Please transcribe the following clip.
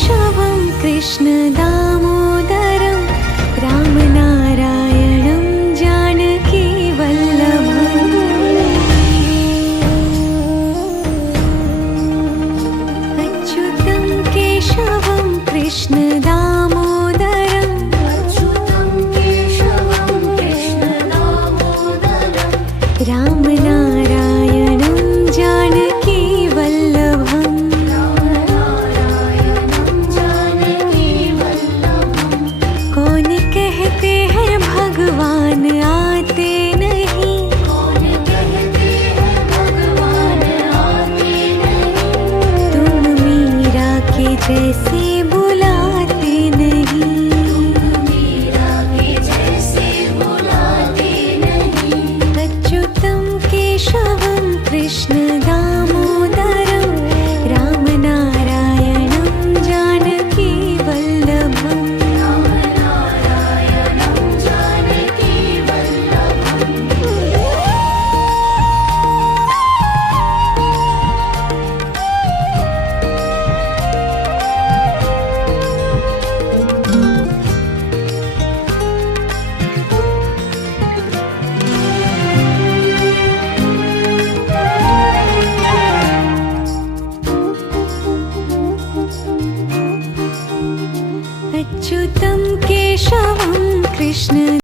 केशवं कृष्ण दामोदरं रामनारायणं जानकी वल्लभम् अच्युतं केशवं कृष्ण दामोदरं रामनारायणं जानकी वल्लभम् कौन कहते हैं भगवान आते नहीं, तुम मीरा के जैसे बुलाते नहीं। अच्युतं केशवं कृष्ण दामोदरं